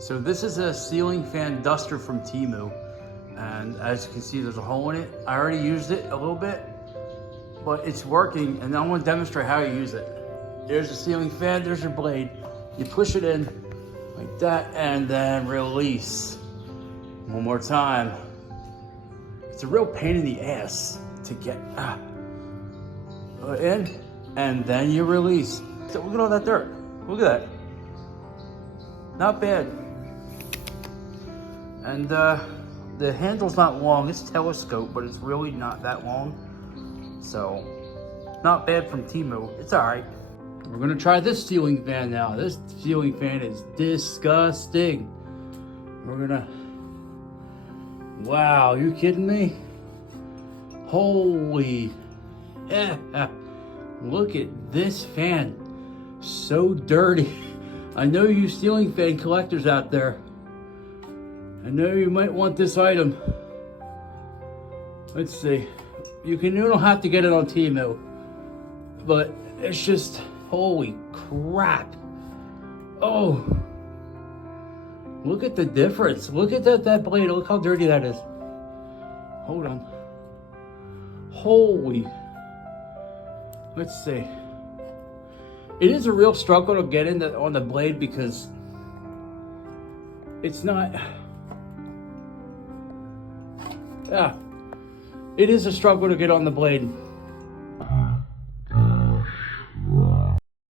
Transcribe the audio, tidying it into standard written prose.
So this is a ceiling fan duster from Temu. And as you can see, there's a hole in it. I already used it a little bit, but it's working. And I'm gonna demonstrate how you use it. There's the ceiling fan, there's your blade. You push it in like that and then release. One more time. It's a real pain in the ass to get in, and then you release. So look at all that dirt. Look at that. Not bad. And the handle's not long. It's telescope, but it's really not that long. So, not bad from Temu. It's all right. We're gonna try this ceiling fan now. This ceiling fan is disgusting. We're gonna, wow, you kidding me? Holy, look at this fan. So dirty. I know you ceiling fan collectors out there. I know you might want this item. Let's see. You don't have to get it on Temu, but it's just, holy crap. Oh, look at the difference. Look at that blade. Look how dirty that is. Hold on. Holy. Let's see. It is a real struggle to get on the blade because it's not. Yeah, it is a struggle to get on the blade.